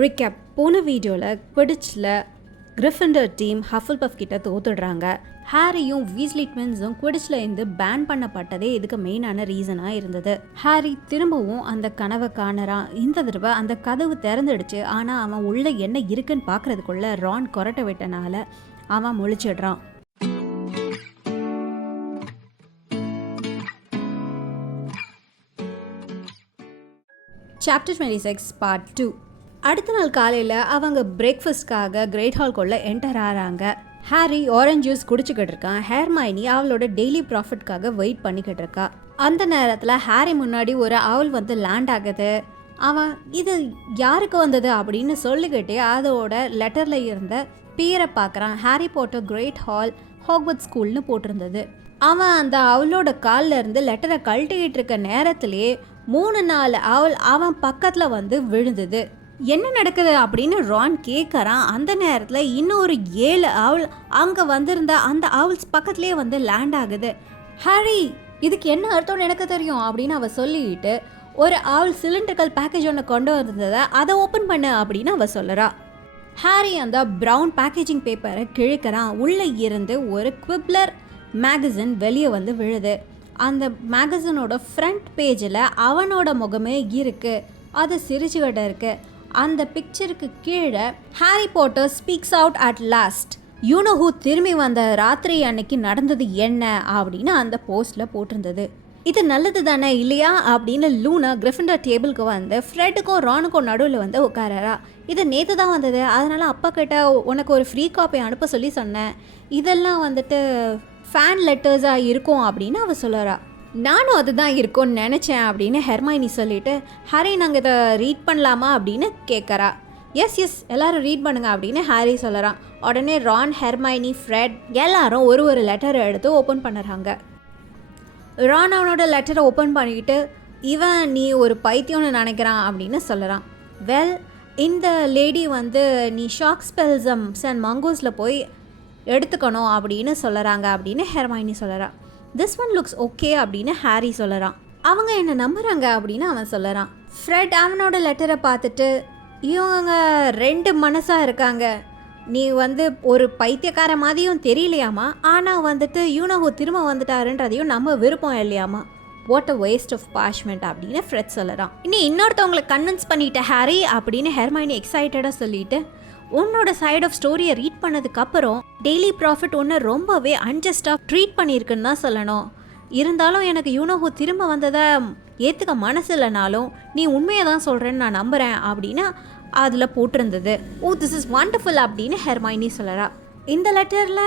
Recap. போன வீடியோவில் குவிடிச்சில் கிரிஃபிண்டர் team ஹஃபில்பஃப் கிட்ட தோத்துடுறாங்க. ஹாரியும் வீஸ்லி ட்வின்ஸும் குவிடிச்சில் இருந்து பேன் பண்ணப்பட்டதே இதுக்கு மெயினான ரீசனாக இருந்தது. ஹாரி திரும்பவும் அந்த கனவை காணறான். இந்த தடவை அந்த கதவு திறந்துடுச்சு. ஆனால் அவன் உள்ள என்ன இருக்குன்னு பார்க்கறதுக்குள்ள ரான் கொரட்டை விட்டனால அவன் முழிச்சிடுறான். Chapter 26 part 2. அடுத்த நாள் காலையில் அவங்க பிரேக்ஃபாஸ்ட்காக கிரேட் ஹால்குள்ளே என்டர் ஆகிறாங்க. ஹாரி ஆரஞ்ச் ஜூஸ் குடிச்சுக்கிட்டு இருக்கான். ஹெர்மைனி அவளோட டெய்லி ப்ராஃபிட்காக வெயிட் பண்ணிக்கிட்டு இருக்கா. அந்த நேரத்தில் ஹாரி முன்னாடி ஒரு ஆவல் வந்து லேண்ட் ஆகுது. அவன் இது யாருக்கு வந்தது அப்படின்னு சொல்லிக்கிட்டே அதோட லெட்டரில் இருந்த பேரை பார்க்குறான். Harry Potter great hall Hogwarts ஸ்கூல்னு போட்டிருந்தது. அவன் அந்த அவளோட காலில் இருந்து லெட்டரை கழட்டிக்கிட்டு இருக்க நேரத்திலே 3-4 அவள் அவன் பக்கத்தில் வந்து விழுந்தது. என்ன நடக்குது அப்படின்னு ரான் கேட்குறான். அந்த நேரத்தில் இன்னொரு 7 அவள் அங்கே வந்திருந்த அந்த அவள்ஸ் பக்கத்துலேயே வந்து லேண்ட் ஆகுது. ஹாரி, இதுக்கு என்ன அர்த்தம்னு எனக்கு தெரியும் அப்படின்னு அவள் சொல்லிட்டு ஒரு அவள் சிலிண்டர்கள் பேக்கேஜ் ஒன்று கொண்டு வந்திருந்ததை அதை ஓப்பன் பண்ணு அப்படின்னு அவள் சொல்லுறா. ஹாரி அந்த ப்ரௌன் பேக்கேஜிங் பேப்பரை கிழிக்கிறான். உள்ளே இருந்து ஒரு குவிப்லர் மேகசின் வெளியே வந்து விழுது. அந்த மேகசினோட ஃப்ரண்ட் பேஜில் அவனோட முகமே இருக்குது. அது சிரிச்சுக்கிட்ட இருக்குது. அந்த பிக்சருக்கு கீழே Harry Potter speaks out at last, you know who திரும்பி வந்த ராத்திரி அன்னைக்கு நடந்தது என்ன அப்படின்னு அந்த போஸ்டில் போட்டிருந்தது. இது நல்லது தானே இல்லையா அப்படின்னு லூனா கிரிஃபிண்டர் டேபிளுக்கு வந்து ஃப்ரெட்டுக்கும் ரானுக்கும் நடுவில் வந்து உட்காரா. இது நேற்று தான் வந்தது, அதனால் அப்பா கிட்ட உனக்கு ஒரு ஃப்ரீ காப்பி அனுப்ப சொல்லி சொன்னேன். இதெல்லாம் வந்துட்டு ஃபேன் லெட்டர்ஸாக இருக்கும் அப்படின்னு அவள் சொல்லுறா. நானும் அதுதான் இருக்கும்னு நினச்சேன் அப்படின்னு ஹெர்மைனி சொல்லிவிட்டு ஹாரி நாங்கள் இதை ரீட் பண்ணலாமா அப்படின்னு கேட்குறா. எஸ் எல்லோரும் ரீட் பண்ணுங்க அப்படின்னு ஹாரி சொல்லுறான். உடனே ரான், ஹெர்மைனி, ஃப்ரெட் எல்லாரும் ஒரு லெட்டரை எடுத்து ஓப்பன் பண்ணுறாங்க. ரான் அவனோட லெட்டரை ஓப்பன் பண்ணிக்கிட்டு இவன் நீ ஒரு பைத்தியம்னு நினைக்கிறான் அப்படின்னு சொல்லுறான். வெல், இந்த லேடி வந்து நீ ஷாக் ஸ்பெல்சம்ஸ் அண்ட் மங்கோஸில் போய் எடுத்துக்கணும் அப்படின்னு சொல்லுறாங்க அப்படின்னு ஹெர்மைனி சொல்லுறான். திஸ் ஒன் லுக்ஸ் ஓகே அப்படின்னு ஹாரி சொல்லுறான். அவங்க என்ன நம்புகிறாங்க அப்படின்னு அவன் சொல்லுறான். ஃப்ரெட் அவனோட லெட்டரை பார்த்துட்டு இவங்க 2 மனசாக இருக்காங்க, நீ வந்து ஒரு பைத்தியக்கார மாதிரியும் தெரியலையாமா, ஆனால் வந்துட்டு யூனோஹோ திரும்ப வந்துட்டாருன்றதையும் நம்ம விருப்பம் இல்லையாமா. What a waste of parchment அப்படின்னு ஃப்ரெட் சொல்லுறான். இன்னொருத்தவங்களை கன்வின்ஸ் பண்ணிட்ட ஹாரி அப்படின்னு ஹெர்மைனி எக்ஸைட்டடாக சொல்லிட்டு உன்னோட சைட் ஆஃப் ஸ்டோரியை ரீட் பண்ணதுக்கப்புறம் டெய்லி ப்ராஃபிட் ஒன்று ரொம்பவே அன்ஜஸ்டாக ட்ரீட் பண்ணியிருக்குன்னு தான் சொல்லணும். இருந்தாலும் எனக்கு யூனோஹோ திரும்ப வந்ததை ஏற்றுக்க மனசு இல்லைனாலும் நீ உண்மையை தான் சொல்கிறேன்னு நான் நம்புகிறேன் அப்படின்னு அதில் போட்டிருந்தது. ஓ, திஸ் இஸ் வண்டர்ஃபுல் அப்படின்னு ஹெர்மைனி சொல்லுறா. இந்த லெட்டரில்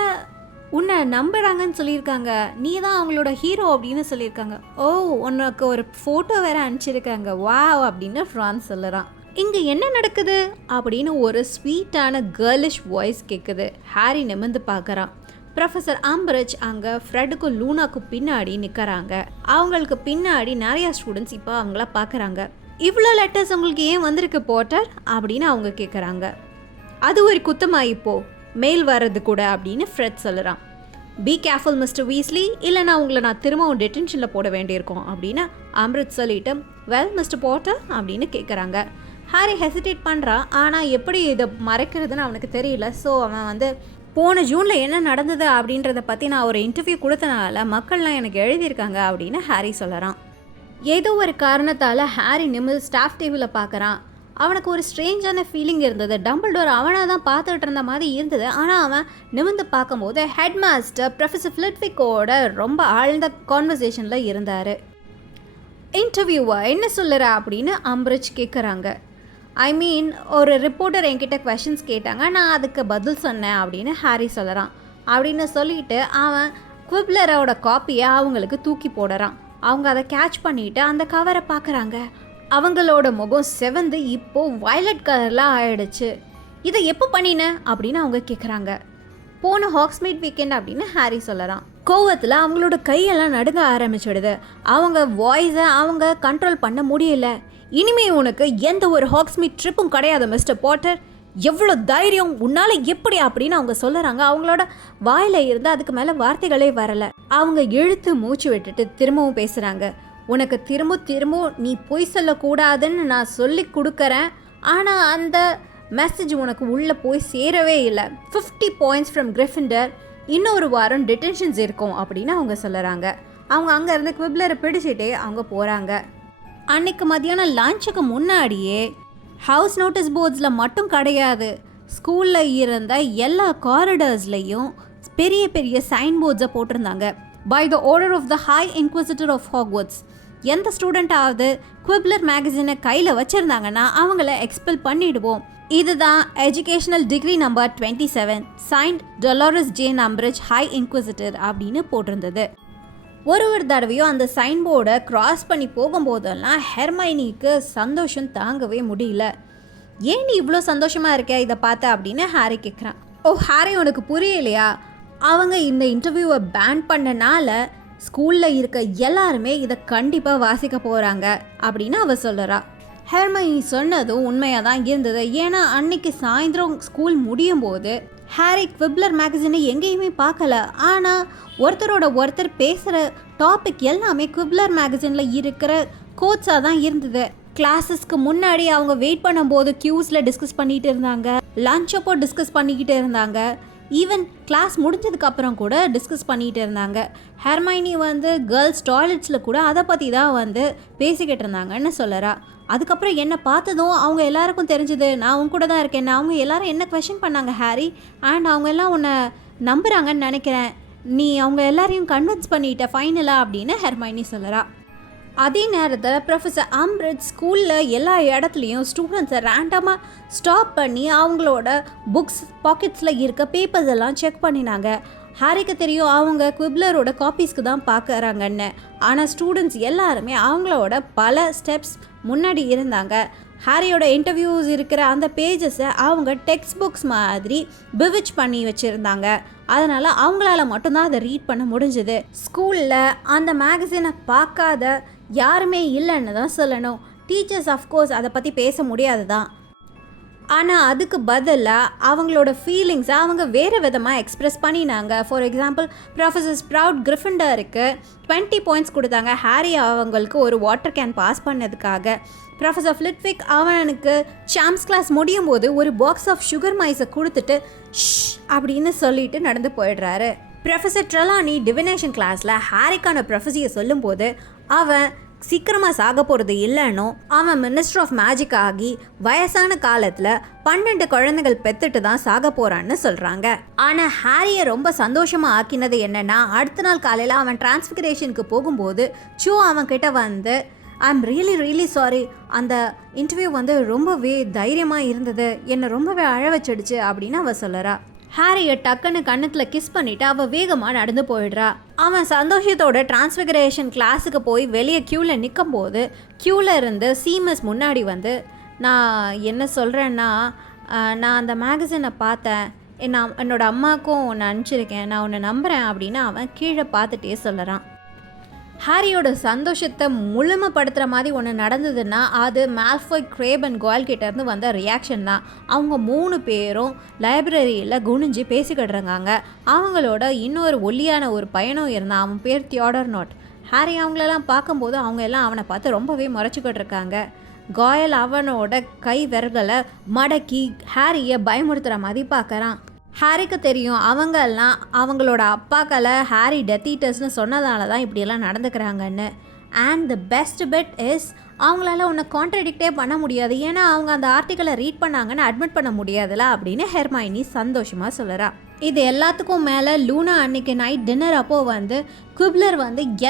உன்னை நம்புகிறாங்கன்னு சொல்லியிருக்காங்க, நீ தான் அவங்களோட ஹீரோ அப்படின்னு சொல்லியிருக்காங்க. ஓ, உனக்கு ஒரு ஃபோட்டோ வேறு அனுப்பிச்சிருக்காங்க, வாவ் அப்படின்னு ஃப்ரான் சொல்லுறான். இங்கே என்ன நடக்குது அப்படின்னு ஒரு ஸ்வீட்டான கேர்லிஷ் வாய்ஸ் கேட்குது. ஹாரி நிமிர்ந்து பார்க்குறான். ப்ரொஃபஸர் ஆம்பரிட்ஜ் அங்கே ஃப்ரெட்டுக்கும் லூனாக்கும் பின்னாடி நிற்கிறாங்க. அவங்களுக்கு பின்னாடி நிறையா ஸ்டூடெண்ட்ஸ் இப்போ அவங்கள பார்க்குறாங்க. இவ்வளோ லெட்டர்ஸ் உங்களுக்கு ஏன் வந்திருக்கு போட்டர் அப்படின்னு அவங்க கேட்குறாங்க. அது ஒரு குத்தமா இப்போ மெயில் வர்றது கூட அப்படின்னு ஃப்ரெட் சொல்லுறான். பி கேர்ஃபுல் மிஸ்டர் வீஸ்லி, இல்லைனா உங்களை நான் திரும்பவும் டெட்டென்ஷனில் போட வேண்டியிருக்கோம் அப்படின்னு ஆம்பரிட்ஜ் சொல்லிட்டு வெல் மிஸ்டர் போட்டர் அப்படின்னு கேட்குறாங்க. ஹாரி ஹெசிடேட் பண்ணுறான். ஆனால் எப்படி இதை மறைக்கிறதுன்னு அவனுக்கு தெரியல. ஸோ அவன் வந்து போன ஜூனில் என்ன நடந்தது அப்படின்றத பற்றி நான் ஒரு இன்டர்வியூ கொடுத்தனால மக்கள்லாம் எனக்கு எழுதியிருக்காங்க அப்படின்னு ஹாரி சொல்லுறான். ஏதோ ஒரு காரணத்தால் ஹாரி நிமிர்ந்து ஸ்டாஃப் டேபிளில் பார்க்குறான். அவனுக்கு ஒரு ஸ்ட்ரேஞ்சான ஃபீலிங் இருந்தது. டம்பிள்டோர் அவனை தான் பார்த்துக்கிட்டு இருந்த மாதிரி இருந்தது. ஆனால் அவன் நிமிர்ந்து பார்க்கும்போது ஹெட் மாஸ்டர் ப்ரொஃபஸர் ஃப்ளிட்விக்கோட ரொம்ப ஆழ்ந்த கான்வர்சேஷனில் இருந்தார். இன்டர்வியூவா என்ன சொல்லுற அப்படின்னு ஆம்பரிட்ஜ் கேட்குறாங்க. ஐ மீன் ஒரு ரிப்போர்ட்டர் என்கிட்ட கொஷின்ஸ் கேட்டாங்க, நான் அதுக்கு பதில் சொன்னேன் அப்படின்னு ஹாரி சொல்லுறான். அப்படின்னு சொல்லிட்டு அவன் குவிப்லரோட காப்பியை அவங்களுக்கு தூக்கி போடுறான். அவங்க அதை கேட்ச் பண்ணிவிட்டு அந்த கவரை பார்க்குறாங்க. அவங்களோட முகம் செவந்து இப்போது வயலட் கலரில் ஆயிடுச்சு. இதை எப்போ பண்ணின அப்படின்னு அவங்க கேட்குறாங்க. போன ஹாக்ஸ்மீட் வீக்கெண்ட் அப்படின்னு ஹாரி சொல்லுறான். கோவத்தில் அவங்களோட கையெல்லாம் நடுங்க ஆரம்பிச்சிடுது. அவங்க வாய்ஸை அவங்க கண்ட்ரோல் பண்ண முடியல. இனிமே உனக்கு எந்த ஒரு ஹாக்ஸ்மீட் ட்ரிப்பும் கிடையாது மிஸ்டர் பாட்டர், எவ்வளோ தைரியம் உன்னால் எப்படி அப்படின்னு அவங்க சொல்லுறாங்க. அவங்களோட வாயில் இருந்து அதுக்கு மேலே வார்த்தைகளே வரலை. அவங்க இழுத்து மூச்சு விட்டுட்டு திரும்பவும் பேசுகிறாங்க. உனக்கு திரும்ப நீ பொய் சொல்லக்கூடாதுன்னு நான் சொல்லி கொடுக்குறேன், ஆனால் அந்த மெசேஜ் உனக்கு உள்ளே போய் சேரவே இல்லை. 50 பாயிண்ட்ஸ் ஃப்ரம் கிரிஃபிண்டர், இன்னொரு வாரம் டிடென்ஷன்ஸ் இருக்கும் அப்படின்னு அவங்க சொல்லுறாங்க. அவங்க அங்கேருந்து குவிப்லரை பிடிச்சிட்டே அவங்க போகிறாங்க. அன்னைக்கு மத்தியானம் லஞ்சுக்கு முன்னாடியே ஹவுஸ் நோட்டீஸ் போர்ட்ஸில் மட்டும் கிடையாது, ஸ்கூலில் இருந்த எல்லா காரிடர்ஸ்லையும் பெரிய பெரிய சைன் போர்ட்ஸை போட்டிருந்தாங்க. By the order of the high inquisitor of Hogwarts, எந்த ஸ்டூடெண்ட்டாவது குவிப்லர் மேகசினை கையில் வச்சுருந்தாங்கன்னா அவங்கள எக்ஸ்பெல் பண்ணிடுவோம். இதுதான் educational decree number 27, Saint Dolores Jane Umbridge high inquisitor அப்படின்னு போட்டிருந்தது. ஒரு தடவையும் அந்த சைன் போர்டை கிராஸ் பண்ணி போகும்போதெல்லாம் ஹெர்மைனிக்கு சந்தோஷம் தாங்கவே முடியல. ஏன் நீ இவ்வளோ சந்தோஷமாக இருக்க இதை பார்த்த அப்படின்னு ஹாரி கேட்குறான். ஓ ஹாரி, உனக்கு புரியலையா? அவங்க இந்த இன்டர்வியூவை பேன் பண்ணனால ஸ்கூலில் இருக்க எல்லாருமே இதை கண்டிப்பாக வாசிக்க போகிறாங்க அப்படின்னு அவ சொல்லுறா. ஹெர்மைனி சொன்னதும் உண்மையாக தான் இருந்தது. ஏன்னா அன்னைக்கு சாயந்தரம் ஸ்கூல் முடியும் போது ஹாரி குவிப்லர் மேகசினை எங்கேயுமே பார்க்கல. ஆனால் ஒருத்தரோட ஒருத்தர் பேசுகிற டாபிக் எல்லாமே குவிப்லர் மேகசினில் இருக்கிற கோட்ஸாக தான் இருந்தது. கிளாஸஸ்க்கு முன்னாடி அவங்க வெயிட் பண்ணும்போது க்யூஸில் டிஸ்கஸ் பண்ணிகிட்டு இருந்தாங்க, லஞ்ச் அப்போ டிஸ்கஸ் பண்ணிக்கிட்டு இருந்தாங்க, ஈவன் கிளாஸ் முடிஞ்சதுக்கப்புறம் கூட டிஸ்கஸ் பண்ணிகிட்டு இருந்தாங்க. ஹெர்மைனி கேர்ள்ஸ் டாய்லெட்ஸில் கூட அதை பற்றி தான் பேசிக்கிட்டு இருந்தாங்கன்னு சொல்லுறா. அதுக்கப்புறம் என்னை பார்த்ததும் அவங்க எல்லாருக்கும் தெரிஞ்சுது நான் உன் கூட தான் இருக்கேன். அவங்க எல்லாரும் என்ன கொஷின் பண்ணாங்க ஹாரி, அண்ட் அவங்க எல்லாம் உன்னை நம்புகிறாங்கன்னு நினைக்கிறேன். நீ அவங்க எல்லாரையும் கன்வின்ஸ் பண்ணிட்ட ஃபைனலாக அப்படின்னு ஹெர்மைனி சொல்லுறா. அதே நேரத்தில் ப்ரொஃபஸர் அம்பிரிட்ஜ் ஸ்கூலில் எல்லா இடத்துலையும் ஸ்டூடெண்ட்ஸை ரேண்டமாக ஸ்டாப் பண்ணி அவங்களோட புக்ஸ் பாக்கெட்ஸில் இருக்க பேப்பர்ஸ் எல்லாம் செக் பண்ணினாங்க. ஹாரிக்கு தெரியும் அவங்க குவிப்லரோட காப்பீஸ்க்கு தான் பார்க்குறாங்கன்னு. ஆனால் ஸ்டூடெண்ட்ஸ் எல்லாருமே அவங்களோட பல ஸ்டெப்ஸ் முன்னாடி இருந்தாங்க. ஹாரியோட இன்டர்வியூஸ் இருக்கிற அந்த பேஜஸை அவங்க டெக்ஸ்ட் புக்ஸ் மாதிரி பிவிச் பண்ணி வச்சுருந்தாங்க. அதனால் அவங்களால மட்டும்தான் அதை ரீட் பண்ண முடிஞ்சுது. ஸ்கூலில் அந்த மேகசினை பார்க்காத யாருமே இல்லைன்னு தான் சொல்லணும். டீச்சர்ஸ் அஃப்கோர்ஸ் அதை பற்றி பேச முடியாது தான். ஆனால் அதுக்கு பதிலாக அவங்களோட ஃபீலிங்ஸை அவங்க வேறு விதமாக எக்ஸ்ப்ரெஸ் பண்ணினாங்க. ஃபார் எக்ஸாம்பிள், ப்ரொஃபஸர் ஸ்ப்ரவுட் கிரிஃபிண்டருக்கு 20 பாயிண்ட்ஸ் கொடுத்தாங்க ஹாரி அவங்களுக்கு ஒரு வாட்டர் கேன் பாஸ் பண்ணதுக்காக. ப்ரொஃபஸர் ஃப்ளிட்விக் அவனுக்கு சாம்ஸ் கிளாஸ் முடியும் போது ஒரு பாக்ஸ் ஆஃப் சுகர் மைஸை கொடுத்துட்டு ஷ் அப்படின்னு சொல்லிட்டு நடந்து போயிடுறாரு. ப்ரொஃபஸர் ட்ரெலானி டிவினேஷன் கிளாஸில் ஹாரிக்கான ப்ரொஃபஸியை சொல்லும்போது அவன் சீக்கிரமாக சாக போகிறது இல்லைன்னு அவன் மினிஸ்டர் ஆஃப் மேஜிக் ஆகி வயசான காலத்தில் 12 குழந்தைகள் பெற்றுட்டு தான் சாக போகிறான்னு சொல்கிறாங்க. ஆனால் ஹாரியை ரொம்ப சந்தோஷமாக ஆக்கினது என்னென்னா, அடுத்த நாள் காலையில் அவன் டிரான்ஸ்ஃபிகரேஷனுக்கு போகும்போது சூ அவன் கிட்ட ஐ எம் ரியலி சாரி, அந்த இன்டர்வியூ ரொம்பவே தைரியமாக இருந்தது, என்னை ரொம்பவே அழ வச்சிடுச்சு அப்படின்னு அவள் சொல்லுறா. ஹாரியை டக்குன்னு கன்னத்தில் கிஸ் பண்ணிவிட்டு அவள் வேகமாக நடந்து போயிடுறா. அவன் சந்தோஷத்தோட டிரான்ஸ்ஃபிகரேஷன் கிளாஸுக்கு போய் வெளியே க்யூவில் நிற்கும் போது க்யூவில் இருந்து சீமஸ் முன்னாடி நான் என்ன சொல்கிறேன்னா, நான் அந்த மேகசினை பார்த்தேன், என்னோட அம்மாவுக்கும் உன்னை அனுப்பிச்சிருக்கேன், நான் உன்னை நம்புகிறேன் அப்படின்னு அவன் கீழே பார்த்துட்டே சொல்லுறான். ஹாரியோட சந்தோஷத்தை முழுமைப்படுத்துகிற மாதிரி ஒன்று நடந்ததுன்னா அது மால்ஃபாய், கிரேப் அண்ட் காயில் கிட்டேருந்து வந்த ரியாக்ஷன் தான். அவங்க 3 பேரும் லைப்ரரியில் குனிஞ்சு பேசிக்கிட்டுருக்காங்க. அவங்களோட இன்னொரு ஒல்லியான ஒரு பையனும் இருந்தான், அவன் பேர் தியோடர் நாட். ஹாரி அவங்களெல்லாம் பார்க்கும்போது அவங்க எல்லாம் அவனை பார்த்து ரொம்பவே முறைச்சிக்கிட்டு இருக்காங்க. காயல் அவனோட கை விரல்களை மடக்கி ஹாரியை பயமுறுத்துகிற மாதிரி பார்க்குறான். ஹாரிக்கு தெரியும் அவங்கெல்லாம் அவங்களோட அப்பாக்களை ஹாரி டெத் ஈட்டர்ஸ்னு சொன்னதால தான் இப்படியெல்லாம் நடந்துக்கிறாங்கன்னு. And the best bet is அவங்களால உன்னை கான்ட்ரடிக்டே பண்ண முடியாது, ஏன்னா அவங்க அந்த ஆர்டிக்கலை ரீட் பண்ணாங்கன்னு அட்மிட் பண்ண முடியாதுல அப்படின்னு ஹெர்மைனி சந்தோஷமாக சொல்லுறா. இது எல்லாத்துக்கும் மேலே லூனா அன்னைக்கு நைட் டின்னர் அப்போ குவிப்லர்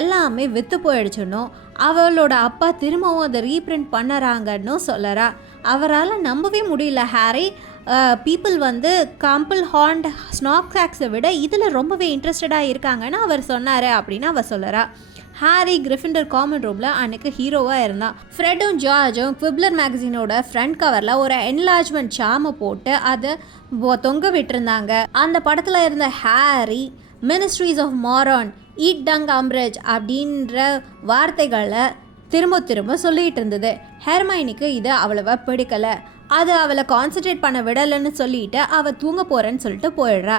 எல்லாமே விற்று போயிடுச்சுன்னு அவளோட அப்பா திரும்பவும் அதை ரீப்ரிண்ட் பண்ணுறாங்கன்னு சொல்லுறா. அவரால் நம்பவே முடியல. ஹாரி பீப்புள் கம்பிள் ஹார்ன்ட் ஸ்னாக்ஸை விட இதில் ரொம்பவே இன்ட்ரெஸ்டடாக இருக்காங்கன்னு அவர் சொன்னார் அப்படின்னு அவள் சொல்லுறா. ஹாரி கிரிஃபிண்டர் காமன் ரூமில் அன்றைக்கு ஹீரோவாக இருந்தான். ஃப்ரெட்டும் ஜார்ஜும் குவிப்லர் மேகசினோட ஃப்ரண்ட் கவரில் ஒரு என்லார்ஜ்மெண்ட் சாமை போட்டு அதை தொங்க விட்டுருந்தாங்க. அந்த படத்தில் இருந்த Harry ministries of moron, eat dung Umbridge அப்படின்ற வார்த்தைகளை திரும்ப சொல்லிகிட்டு இருந்தது. ஹெர்மைனிக்கு இது அவ்வளவா பிடிக்கலை. அது அவளை கான்சன்ட்ரேட் பண்ண விடலைன்னு சொல்லிட்டு அவள் தூங்க போகிறேன்னு சொல்லிட்டு போயிடுறா.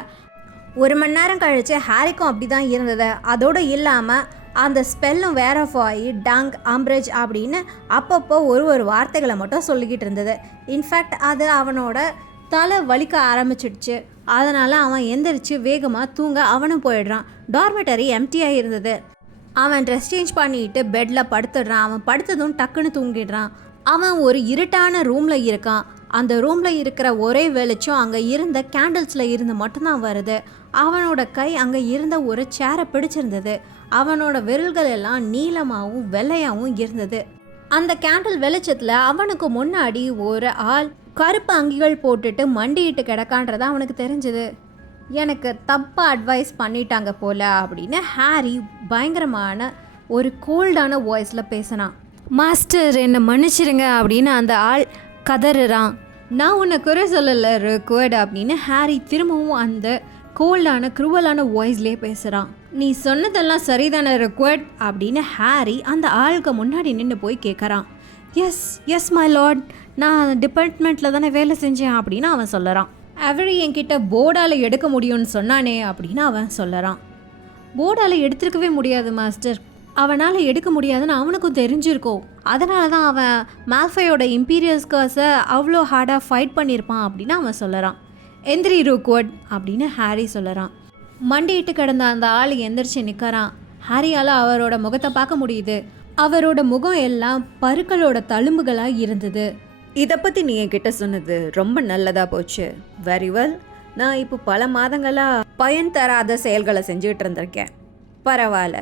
1 மணி நேரம் கழித்து ஹாரிக்கும் அப்படி தான் இருந்தது. அதோடு இல்லாமல் அந்த ஸ்பெல்லும் வேற ஆகி டங் அம்ப்ரேஜ் அப்படின்னு அப்பப்போ ஒரு வார்த்தைகளை மட்டும் சொல்லிக்கிட்டு இருந்தது. இன்ஃபேக்ட் அது அவனோட தலை வலிக்க ஆரம்பிச்சிடுச்சு. அதனால் அவன் எந்திரிச்சு வேகமாக தூங்க அவனும் போயிடுறான். டார்மெட்டரி எம்டியாக இருந்தது. அவன் ட்ரெஸ் சேஞ்ச் பண்ணிட்டு பெட்டில் படுத்துடுறான். அவன் படுத்ததும் டக்குன்னு தூங்கிடுறான். அவன் ஒரு இருட்டான ரூமில் இருக்கான். அந்த ரூமில் இருக்கிற ஒரே வெளிச்சம் அங்கே இருந்த கேண்டில்ஸில் இருந்து மட்டும்தான் வருது. அவனோட கை அங்கே இருந்த ஒரு சேரை பிடிச்சிருந்தது. அவனோட விரல்கள் எல்லாம் நீளமாகவும் வெள்ளையாகவும் இருந்தது. அந்த கேண்டில் வெளிச்சத்தில் அவனுக்கு முன்னாடி ஒரு ஆள் கருப்பு அங்கிகள் போட்டுட்டு மண்டிட்டு கிடக்கான்றது அவனுக்கு தெரிஞ்சுது. எனக்கு தப்பாக அட்வைஸ் பண்ணிட்டாங்க போல அப்படின்னு ஹாரி பயங்கரமான ஒரு கோல்டான வாய்ஸில் பேசினான். மாஸ்டர் என்னை மன்னிச்சிருங்க அப்படின்னு அந்த ஆள் கதறுறான். நான் உன்னை குறை சொல்லலை ருக்வர்ட் அப்படின்னு ஹாரி திரும்பவும் அந்த கோல்டான குரூவலான வாய்ஸ்லேயே பேசுகிறான். நீ சொன்னதெல்லாம் சரிதானே ருக்வர்ட் அப்படின்னு ஹாரி அந்த ஆளுக்கு முன்னாடி நின்று போய் கேட்குறான். எஸ் மை லார்ட், நான் டிபார்ட்மெண்ட்டில் தானே வேலை செஞ்சேன் அப்படின்னு அவன் சொல்லுறான். அவரி என்கிட்ட போர்டால் எடுக்க முடியும்னு சொன்னானே அப்படின்னு அவன் சொல்லுறான். போர்டால் எடுத்துருக்கவே முடியாது மாஸ்டர், அவனால் எடுக்க முடியாதுன்னு அவனுக்கும் தெரிஞ்சிருக்கோம். அதனால தான் அவன் மால்ஃபையோட இம்பீரியல் ஸ்கர்ஸை அவ்வளோ ஹார்டாக ஃபைட் பண்ணியிருப்பான் அப்படின்னு அவன் சொல்லுறான். எந்திரி ருக்வர்ட் அப்படின்னு ஹாரி சொல்லுறான். மண்டிட்டு கிடந்த அந்த ஆள் எந்திரிச்சு நிற்கிறான். ஹாரியால் அவரோட முகத்தை பார்க்க முடியுது. அவரோட முகம் எல்லாம் பருக்களோட தழும்புகளாக இருந்தது. இதை பற்றி நீ என்கிட்ட சொன்னது ரொம்ப நல்லதாக போச்சு. வெரி வெல், நான் இப்போ பல மாதங்களாக பயன் தராத செயல்களை செஞ்சுக்கிட்டு இருந்திருக்கேன். பரவாயில்ல,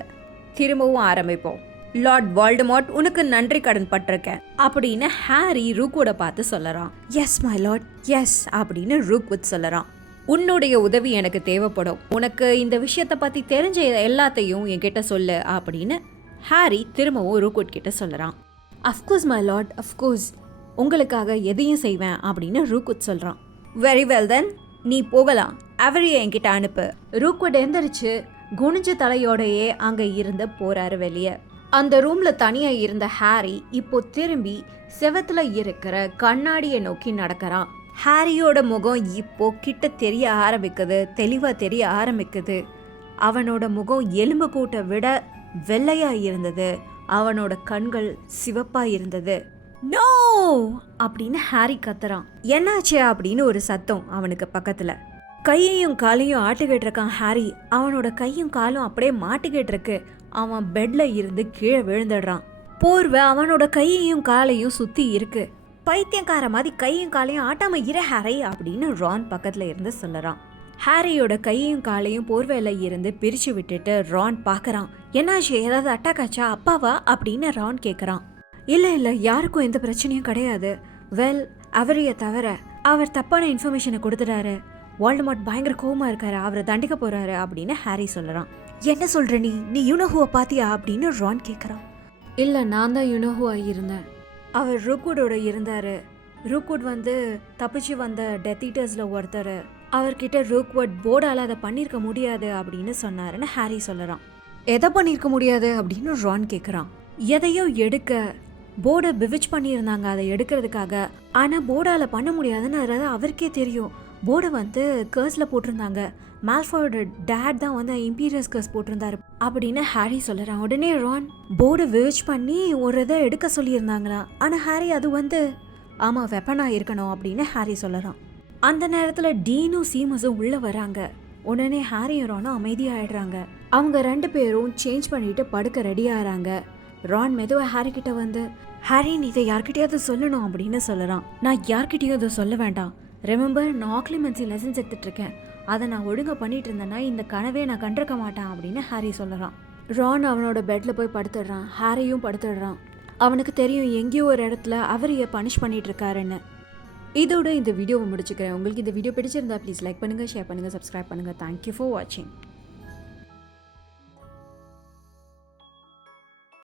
திரும்பவும் ஆரம்பிப்போம். லார்ட் வால்டமோர்ட் உனக்கு நன்றி கடன் பட்டிருக்கேன் அப்படின்னு ஹாரி ரூக்வுட்டை பார்த்து சொல்லறான். எஸ் மை லார்ட், எஸ் அப்படின்னு ரூக்வுட் சொல்லறான். உன்னுடைய உதவி எனக்கு தேவைப்படும். உனக்கு இந்த விஷயத்தை பற்றி தெரிஞ்ச எல்லாத்தையும் என்கிட்ட சொல்லு அப்படின்னு ஹாரி திரும்பவும் ரூக்வுட் கிட்ட சொல்லறான். அஃப்கோர்ஸ் மை லார்ட், அஃப்கோர்ஸ், உங்களுக்காக எதையும் செய்வேன் அப்படின்னு ரூக்வுட் சொல்கிறான். வெரி வெல் தென், நீ போகலாம். அவரையே என்கிட்ட அனுப்பு. ரூக்வுட் எந்திரிச்சு குனிஞ்ச தலையோடையே அங்கே இருந்து போகிறாரு வெளியே. அந்த ரூமில் தனியாக இருந்த ஹாரி இப்போ திரும்பி செவத்தில் இருக்கிற கண்ணாடியை நோக்கி நடக்கிறான். ஹாரியோட முகம் இப்போ கிட்ட தெரிய ஆரம்பிக்குது, தெளிவாக தெரிய ஆரம்பிக்குது. அவனோட முகம் எலும்பு கூட்டை விட வெள்ளையாக இருந்தது. அவனோட கண்கள் சிவப்பாக இருந்தது. நோ அப்படின்னு ஹாரி கத்துறான். என்னாச்சு அப்படின்னு ஒரு சத்தம் அவனுக்கு பக்கத்துல. கையையும் காலையும் ஆட்டுக்கிட்டு இருக்கான் ஹாரி. அவனோட கையும் காலும் அப்படியே மாட்டிக்கிட்டு இருக்கு. அவன் பெட்ல இருந்து கீழே விழுந்துடுறான். போர்வை அவனோட கையையும் காலையும் சுத்தி இருக்கு. பைத்தியக்கார மாதிரி கையும் காலையும் ஆட்டாம இரு ஹாரி அப்படின்னு ரான் பக்கத்துல இருந்து சொல்லறான். ஹாரியோட கையையும் காலையும் போர்வையில இருந்து பிரிச்சு விட்டுட்டு ரான் பாக்குறான். என்னாச்சு, ஏதாவது அட்டாக் ஆச்சா, அப்பாவா அப்படின்னு ரான் கேக்குறான். இல்லை யாருக்கும் எந்த பிரச்சனையும் கிடையாது. வெல், அவரைய தவிர அவர் தப்பான இன்ஃபர்மேஷனை கொடுத்துட்டாரு. வால்டமோர்ட் பயங்கர கோவமா இருக்காரு, அவரை தண்டிக்க போறாரு அப்படின்னு ஹாரி சொல்றான். என்ன சொல்ற நீ யுனோஹுவை பாத்தியா அப்படின்னு ரான் கேட்குறான். இல்லை, நான் தான் யுனோஹுவா இருந்தேன். அவர் ரூக்வுட்டோட இருந்தாரு. ரூக்வுட் தப்பிச்சு வந்த டெத் ஈட்டர்ஸில் ஒருத்தர். அவர்கிட்ட ரூக்வுட் போர்டால் அதை பண்ணியிருக்க முடியாது அப்படின்னு சொன்னாருன்னு ஹாரி சொல்லுறான். எதை பண்ணியிருக்க முடியாது அப்படின்னு ரான் கேட்குறான். எதையோ எடுக்க போர்டை பிவிச் பண்ணியிருந்தாங்க அதை எடுக்கிறதுக்காக. ஆனால் போர்டால் பண்ண முடியாதுன்னு அவருக்கே தெரியும். போர்டை கர்ஸில் போட்டிருந்தாங்க. மால்ஃபாயோட டேட் தான் இம்பீரியஸ் கர்ஸ் போட்டிருந்தாரு அப்படின்னு ஹாரி சொல்லுறான். உடனே ரான் போர்டை விவிச் பண்ணி ஒரு இதை எடுக்க சொல்லியிருந்தாங்களா. ஆனால் ஹாரி அது ஆமாம் வெப்பனாக இருக்கணும் அப்படின்னு ஹாரி சொல்லுறான். அந்த நேரத்தில் டீனும் சீமஸும் உள்ளே வராங்க. உடனே ஹாரியும் ரானும் அமைதியாகிடுறாங்க. அவங்க 2 பேரும் சேஞ்ச் பண்ணிட்டு படுக்க ரெடி ஆகிறாங்க. ரான் மெதுவாக ஹாரி கிட்ட ஹாரி நீ இதை யார்கிட்டயாவது சொல்லணும் அப்படின்னு சொல்லுறான். நான் யார்கிட்டயும் இதை சொல்ல வேண்டாம். ரிமெம்பர், நான் ஆக்லிமென்சி லெசன்ஸ் எடுத்துட்ருக்கேன். அதை நான் ஒழுங்காக பண்ணிட்டு இருந்தேன்னா இந்த கனவே நான் கண்டிருக்க மாட்டேன் அப்படின்னு ஹாரி சொல்லுறான். ரான் அவனோட பெட்டில் போய் படுத்துடுறான். ஹாரியும் படுத்துடுறான். அவனுக்கு தெரியும் எங்கேயோ ஒரு இடத்துல அவரைய பனிஷ் பண்ணிட்டு இருக்காருன்னு. இதோட இந்த வீடியோவை முடிச்சுக்கிறேன். உங்களுக்கு இந்த வீடியோ பிடிச்சிருந்தா ப்ளீஸ் லைக் பண்ணுங்கள், ஷேர் பண்ணுங்கள், சப்ஸ்கிரைப் பண்ணுங்கள். தேங்க்யூ ஃபார் வாட்சிங்.